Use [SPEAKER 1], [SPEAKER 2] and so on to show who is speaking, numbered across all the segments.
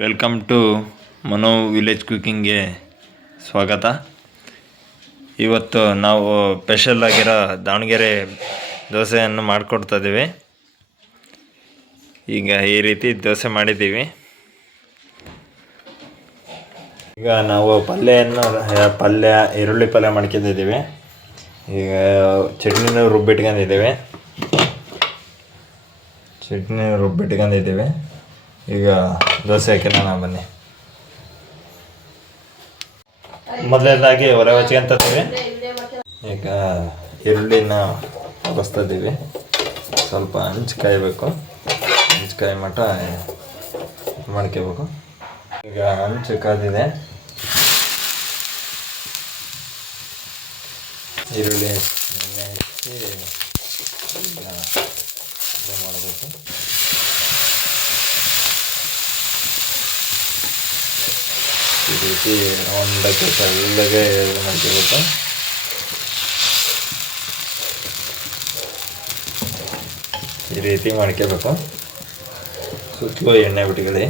[SPEAKER 1] Welcome to Mano village ಕುಕ್ಕಿಂಗ್ಗೆ ಸ್ವಾಗತ. ಇವತ್ತು ನಾವು ಸ್ಪೆಷಲ್ ಆಗಿರೋ ದಾವಣಗೆರೆ ದೋಸೆಯನ್ನು ಮಾಡಿಕೊಡ್ತಾ ಇದ್ದೀವಿ ಈಗ ಈ ರೀತಿ ದೋಸೆ ಮಾಡಿದ್ದೀವಿ. ಈಗ ನಾವು ಪಲ್ಯವನ್ನು ಪಲ್ಯ, ಈರುಳ್ಳಿ ಪಲ್ಯ ಮಾಡ್ಕೊಂಡಿದ್ದೀವಿ ಈಗ ಚಟ್ನಿನೂ ರುಬ್ಬಿಟ್ಕೊಂಡಿದ್ದೀವಿ. ಚಟ್ನಿ ರುಬ್ಬಿಟ್ಕೊಂಡಿದ್ದೀವಿ. ಈಗ ದೋಸೆ ಹಾಕೋಣ ಬನ್ನಿ. ಮೊದಲನೇದಾಗಿ ಒಲೆ ಹಚ್ಕೊಂತೀವಿ ಈಗ ಈರುಳ್ಳಿನ ಬಸ್ತಾ ಇದ್ದೀವಿ. ಸ್ವಲ್ಪ ಹಂಚು ಕಾಯಬೇಕು ಹಂಚು ಕಾಯಿ ಮಟ್ಟ ಮಾಡ್ಕೋಬೇಕು. ಈಗ ಹಂಚು ಕಾದಿದೆ. ಈರುಳ್ಳಿ ಎಣ್ಣೆ ಹಚ್ಚಿ ಮಾಡಬೇಕು. ಈ ರೀತಿ ಇದು ಮಾಡ್ಕೋಬೇಕು ಈ ರೀತಿ ಮಾಡ್ಕೋಬೇಕು. ಸುತ್ತಲೂ ಎಣ್ಣೆ ಬಿಟ್ಕೊಳ್ಳಿ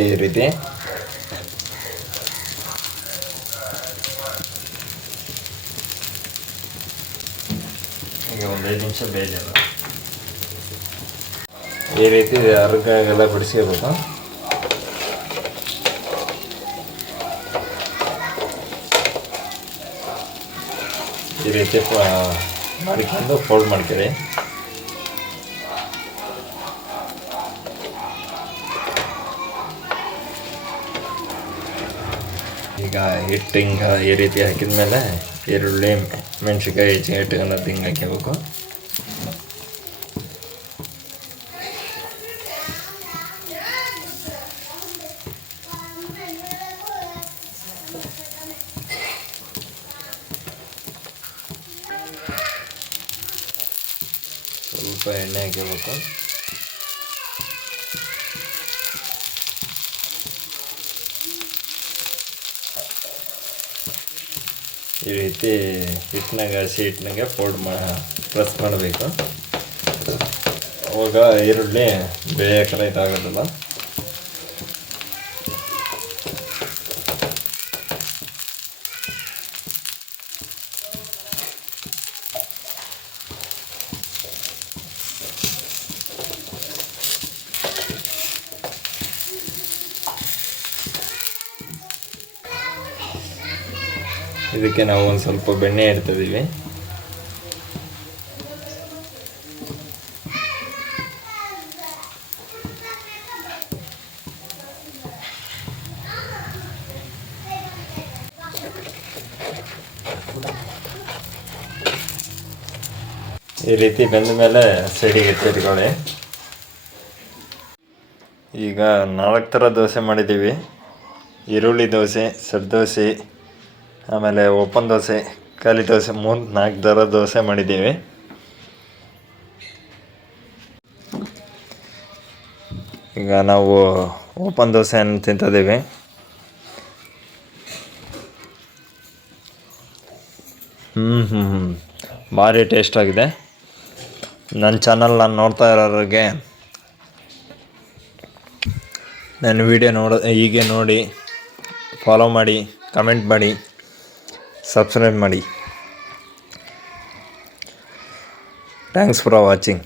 [SPEAKER 1] ಈ ರೀತಿ. ಈಗ ಒಂದು ಐದು ನಿಮಿಷ ಬೇಜಾರು ಈ ರೀತಿ ಅರ್ಗಾಗೆಲ್ಲ ಬಿಡಿಸ್ಕೋಬೇಕು. ಈ ರೀತಿ ಮಾಡ್ಕೊಂಡು ಫೋಲ್ಡ್ ಮಾಡ್ಕೊಳ್ಳಿ ಈಗ ಹಿಟ್ಟು ಹಿಂಗೆ ಈ ರೀತಿ ಹಾಕಿದ ಮೇಲೆ ಈರುಳ್ಳಿ, ಮೆಣಸಿನ್ಕಾಯಿ ಹೆಚ್ಚಿಗೆ ಇಟ್ಕೊಂಡು ಹಿಂಗೆ ಹಾಕ್ಕೋಬೇಕು ಸ್ವಲ್ಪ ಎಣ್ಣೆ ಹಾಕಬೇಕು. ಈ ರೀತಿ ಹಿಟ್ಟಿನಾಗ ಹಸಿ ಹಿಟ್ಟಿನಾಗೆ ಫೋಲ್ಡ್ ಮಾ ಪ್ರೆಸ್ ಮಾಡಬೇಕು. ಅವಾಗ ಈರುಳ್ಳಿ ಬೇಯಕ್ಕೆ ಇದಾಗೋದಿಲ್ಲ. ಇದಕ್ಕೆ ನಾವು ಒಂದು ಸ್ವಲ್ಪ ಬೆಣ್ಣೆ ಇಡ್ತಿದ್ದೀವಿ ಈ ರೀತಿ ಬೆಂದ ಮೇಲೆ ಸೈಡಿಗೆ ಎತ್ತಿಟ್ಕೊಳ್ಳಿ. ಈಗ ನಾಲ್ಕು ಥರ ದೋಸೆ ಮಾಡಿದ್ದೀವಿ. ಈರುಳ್ಳಿ ದೋಸೆ, ಸರ್ ದೋಸೆ ಆಮೇಲೆ ಓಪನ್ ದೋಸೆ, ಖಾಲಿ ದೋಸೆ ಮೂರು ನಾಲ್ಕು ಥರ ದೋಸೆ ಮಾಡಿದ್ದೀವಿ. ಈಗ ನಾವು ಓಪನ್ ದೋಸೆಯನ್ನು ತಿಂತಿದ್ದೀವಿ. ಹ್ಞೂ ಹ್ಞೂ ಹ್ಞೂ ಭಾರಿ ಟೇಸ್ಟ್ ಆಗಿದೆ. ನನ್ನ ಚಾನಲ್ ನಾನು ನೋಡ್ತಾ ಇರೋರಿಗೆ ನನ್ನ ವಿಡಿಯೋ ನೋಡ, ಹೀಗೆ ನೋಡಿ ಫಾಲೋ ಮಾಡಿ ಕಮೆಂಟ್ ಮಾಡಿ. ಸಬ್ಸ್ಕ್ರೈಬ್ ಮಾಡಿ ಥ್ಯಾಂಕ್ಸ್ ಫಾರ್ ವಾಚಿಂಗ್